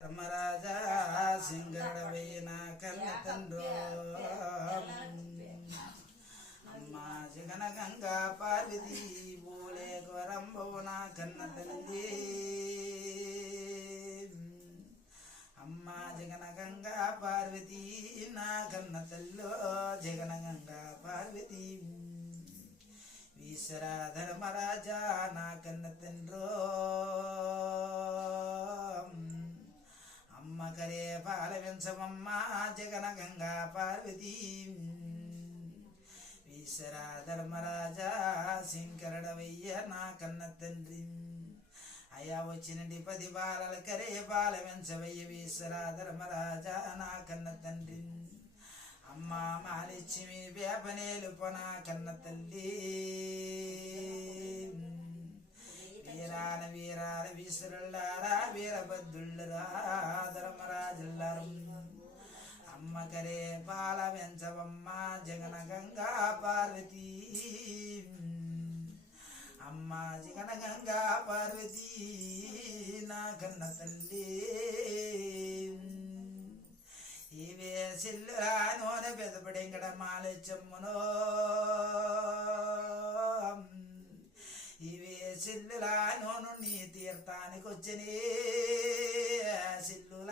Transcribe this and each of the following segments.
ధర్మరాజా సింగడవైన కన్న తండ్రో. అమ్మా జగన గంగా పార్వతి బోలే కొరంబవు నా కన్న తల్లి. అమ్మా జగన గంగా పార్వతి నా కన్న తల్లో జగన గంగా పార్వతి. ఈశ్వర ధర్మరాజా నా కన్న తండ్రో. కరే పారవించమమ్మా జగన గంగా పార్వతీ. ఈశ్వరా ధర్మరాజా శంకరడవయ్య నా కన్న తండ్రి. అయా వచ్చినండి పది బాలల కరే పాలవించవయ్య ఈశ్వరా ధర్మరాజా నా కన్న తండ్రి. అమ్మ మాలిచ్చిమి వేపనేలు పొనా కన్న తల్లి. వీరాన వీరాల వీసురుళ్ళారా వీరభద్రుళ్ళరా శంకరే బాల వెంచవమ్మ జగన గంగా పార్వతీ. అమ్మ జగన గంగా పార్వతీ నా కన్న తల్లి. ఇవే సిల్లురా నూనె పెదపడెంకడ మాలెచ్చమ్మునో ఇవే సిల్లులా నూను నీ తీర్థానికి వచ్చినే సిల్లులా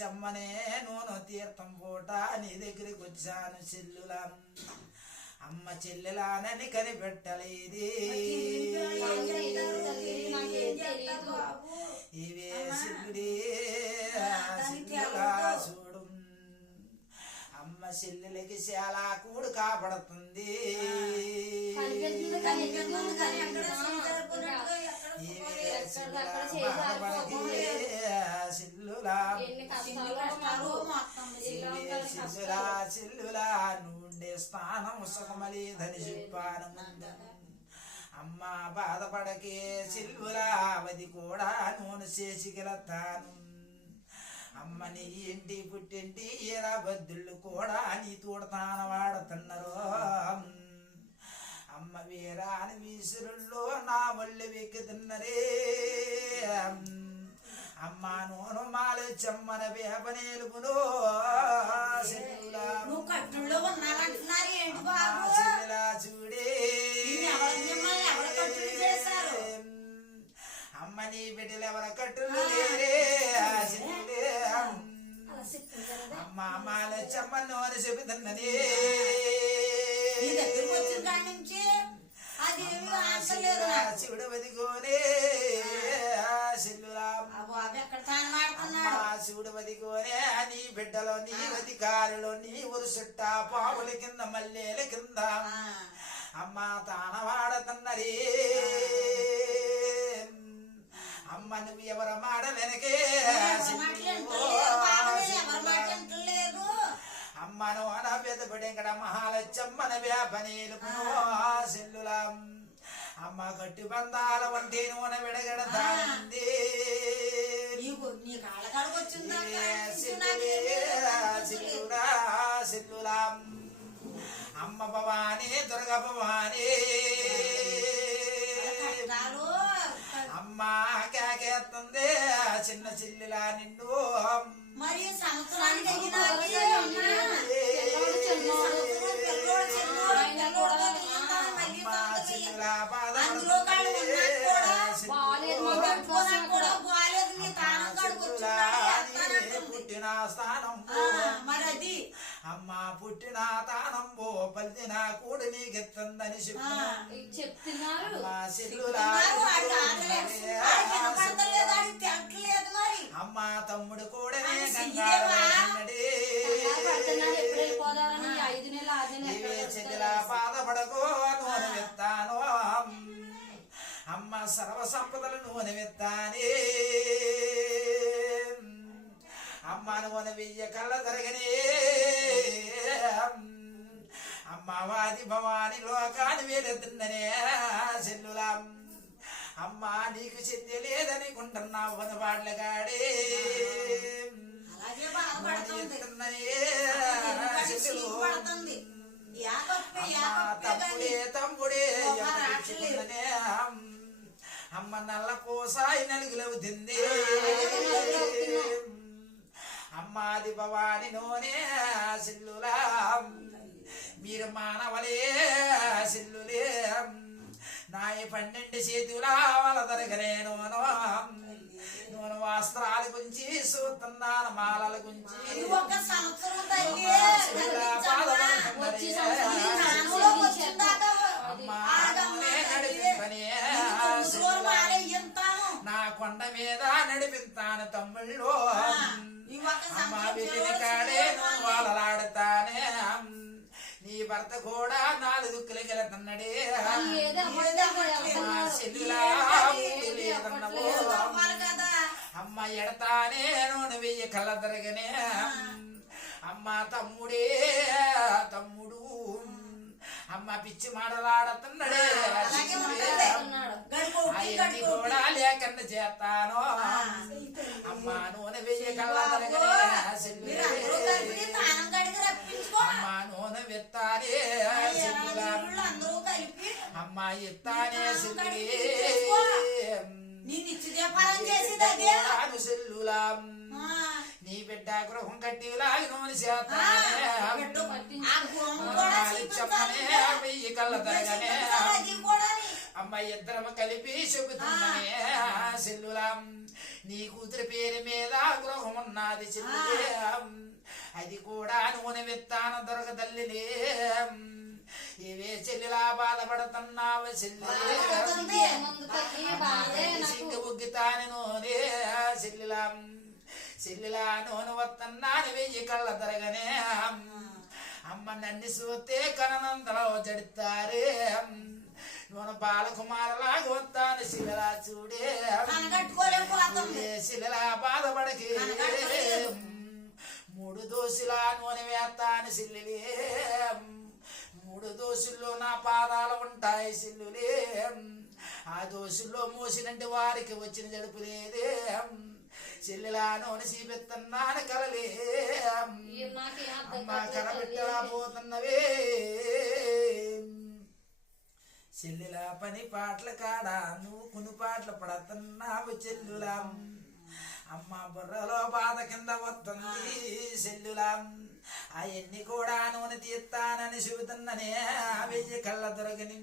నూనె నూనె తీర్థం పూట నీ దగ్గరికి వచ్చాను చెల్లులా. అమ్మ చెల్లెలానని కనిపెట్టలేది ఇవే శివుడే చూడు. అమ్మ చెల్లెలకి చాలా కూడు కాపాడుతుంది. సిల్లులా సిల్లులా సిల్లులా నుండే స్థానం సుఖమలేదని చెప్పాను అమ్మ బాధపడకే సిల్వులా అవది కూడా నూనె చేసిగలతాను అమ్మ నీ ఇంటి పుట్టింటి ఈరా బద్దుళ్ళు కూడా నీ తోడతాన వాడుతున్నారు. వీసురుల్లో నా ఒళ్ళు వెక్కుతున్నరే అమ్మ నూనె మాలు చెమ్మన వేపనేలుపును సిల్లులా నువ్వు ఏంటి బాబు? చూడే? అమ్మ నీ బిడ్డలు ఎవర కట్టులు లేరే. అమ్మ అమ్మాల చెమ్మను అని చెబుతున్నది. నీ దగ్గరికి వచ్చిన కాడి నుంచి అది ఆన్సర్ లేదు నాకు. శివుడు. వదిగోనే ఆ. చెల్లులా ఆ బాబు ఎక్కడ తాను మాడుతున్నాడు? అమ్మా శివుడు వదిగోనే నీ బిడ్డలో నీ అధికారులు నీ ఉరుసుట్ట పావుల కింద మల్లెల కింద. అమ్మ తాన వాడుతున్నది అమ్మ నువ్వు ఎవర మాట వెనకే ఎవరి మాటలు వింటలేదు బాబుని, ఎవరి మాట వింటలేదు అమ్మను అన పెద్దపడి ఇక్కడ మహాలచ్చమ్మన వ్యాపనీలు సెల్లులా. అమ్మ కట్టి బంధాల వంటి నూనె విడగడతాంది సిల్లులా. అమ్మ భవానీ దుర్గ భవానీ. అమ్మ కేకేస్తుంది చిన్న చిల్లిలా నిన్ను. మరి సంవత్సరానికి అమ్మ పుట్టిన తానంబో పలిదిన కూడు నీకెత్తందని చెప్పు. చెప్తున్నారు. అమ్మ తమ్ముడు కూడా అది గంగా సియ్యవా? పడుతున్నడే. పడుతున్నారు ఎప్పుడు వెళ్ళిపోదారని ఈ ఐదు నెలలు ఆరు నెలలు నీవే ఎక్కడ చెల్లిలా బాధపడకో నూనె విత్తాను అమ్మ సర్వ సంపదలు నూనె విత్తానే అమ్మ నూనె వెయ్య కళ్ళ జరగనే. అమ్మ వాది భవాని లోకాన్ని వేరెత్తుందనే చెల్లులా అమ్మ నీకు చెత్తి లేదని కుంటున్నావు వనవాడ్ల గాడే అలాగే బాధపడుతుంది ఎత్తున్ననే ఎందుకంటే చెల్లులు. చీకు పడుతుంది. యా గొప్ప యా అమ్మా, గొప్పే తమ్ముడే అమ్మ నల్ల పోసాయి నలుగులవుతుంది అమ్మాది భవాని నూనె సిల్లులా. మీరు మానవలే సిల్లులే. నాయ పన్నెండు చేతులా దొరకనే నూనె నూనె వస్త్రాల గురించి సూతున్నాను మాలల గురించి. నా కొండ మీద నడిపిస్తాను తమ్ముళ్ళు. అమ్మ రోజులు కాడే వాళ్ళలాడతానే నీ భర్త కూడా నాలుగు. అవ్వాలి కదా అమ్మ ఎడతానే నూనె వెయ్యి కళ్ళ దరగనే అమ్మ తమ్ముడే తమ్ముడు. అమ్మ పిచ్చి గడిప కూడా. లేకుండా చేస్తాను. ఆ. అమ్మ నూనె వెయ్యి కళ్ళ బాబు, దరగనే మీరు అందరూ కలిపి తానం గడికి రప్పించుకో. అమ్మ నూనె విత్తానే ఆ సిగ్గులా. ఎరాజీవులు అందరూ కలిపి అమ్మ ఇత్తానే తానం సిగ్గులే గడికి చేసుకో. నీ బిడ్డ గృహం కట్టిలాగి నూనె ఆ, చేస్తానే చెప్పనే. వెయ్యి కళ్ళ కూడా అమ్మ ఇద్దరం కలిపి చెబుతున్నానే సెల్లులా నీ కూతురి పేరు మీద గృహం ఉన్నది చెల్లులే. అది కూడా నూనె విత్తాన దొరకదల్లినే ఇవే చెల్లిలా బాధపడుతున్నావు చెల్లి? బుగ్గితాని నూనె చెల్లిలా చెల్లిలా నూనె వస్తున్నాను వెయ్యి కళ్ళ దరగనే అమ్మ నన్ను చూస్తే కననంతలో జడితారే. నూనె బాలకుమారలాగా వస్తాను శిలలా చూడే. శిలలా బాధపడకి. మూడు దోశలా నూనె వేస్తాను సిల్లులే మూడు దోశల్లో నా పాదాలు ఉంటాయి సిల్లులే ఆ దోశల్లో మోసినంటి వారికి వచ్చిన జడుపు లేదే. చెల్లెలా నూనె చూపిస్తున్నాను కలలే. అమ్మ తల్లి. పోతున్నవే. చెల్లెల పని పాటల కాడ నువ్వు కుని పాటలు పడుతున్నావు చెల్లులా. అమ్మ బుర్రలో బాధ కింద వస్తుంది చెల్లులా. అవన్నీ కూడా నూనె తీస్తానని చెబుతున్ననే వెయ్యి కళ్ళ దొరకని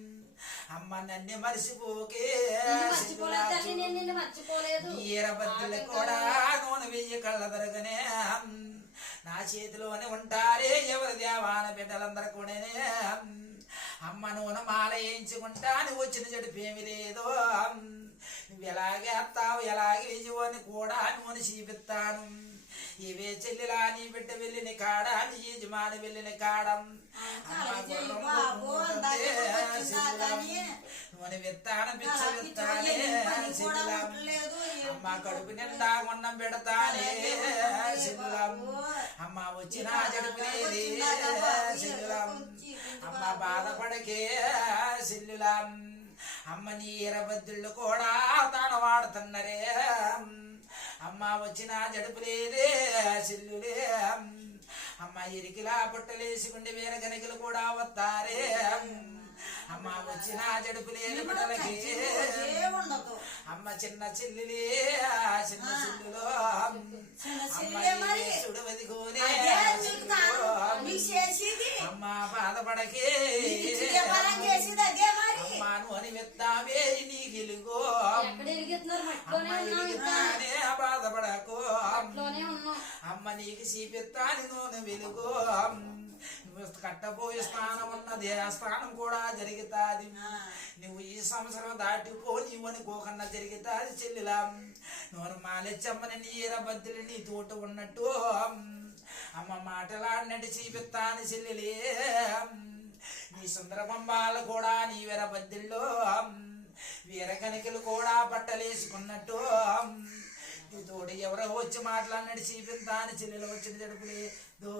అమ్మ నన్ను మర్చిపోకే ఈరబద్దులు కూడా నూనె వెయ్యి కళ్ళ దొరకనే. నా చేతిలోనే ఉంటారే ఎవరి దేవాన బిడ్డలందరూ కూడానే. అమ్మ నూనె మాల వేయించుకుంటా నువ్వు వచ్చిన జడిపేమి లేదు. నువ్వు ఎలాగే వస్తావు ఎలాగే విజయవని కూడా నూనె చూపిస్తాను. ఇవే చెల్లిలా నీ బిడ్డ వెళ్ళిన కాడ నీ యజమాని వెళ్ళిన కాడం? నూనె విత్తాను పిచ్చ విత్తానే అమ్మ కడుపు నిండా గుండం పెడతానే శిల్లం అమ్మ వచ్చిన జడుపులేది శిల్లం అమ్మ బాధపడకే సిల్లులా అమ్మ నీ ఎరబద్దుళ్ళు కూడా తాను వాడుతున్నరే. అమ్మ వచ్చిన జడుపులేదే సిల్లులే. అమ్మ ఇరికిలా పుట్టలేసుకుంటే వేరే గనికలు కూడా వస్తారే అమ్మ వచ్చిన ఏ ఉండదు. అమ్మ చిన్న చెల్లిలే చిన్న చెల్లులో అమ్మ. సుడవదిగోనే బాధపడకే. నీకు ఇచ్చి వ్యాపారం చేసేది అదే మరి. అమ్మ నూనె విత్తామే నీ గెలుగో బాధపడకు అమ్మ నీకు చీపిత్తాని నూనె వెలుగు. కట్టబోయే స్థానం ఉన్నది ఆ కూడా జరుగుతాది. నువ్వు ఈ సంవత్సరం దాటిపో నీవు అనుకోకుండా జరుగుతాది చెల్లిలా. నూనె మాలెచ్చమ్మని నీర బద్దులు నీ తోట ఉన్నట్టు. అమ్మ మాటలాడినట్టు చీపిత్తాని చెల్లెలే. నీ సుందర బొంబాలు కూడా నీ వీర బద్దిల్లో వీర కనికలు కూడా బట్టలేసుకున్నట్టు. తోడు ఎవరో వచ్చి మాట్లాడినట్టు తాను చెల్లెలు వచ్చిన జడుపులే. దో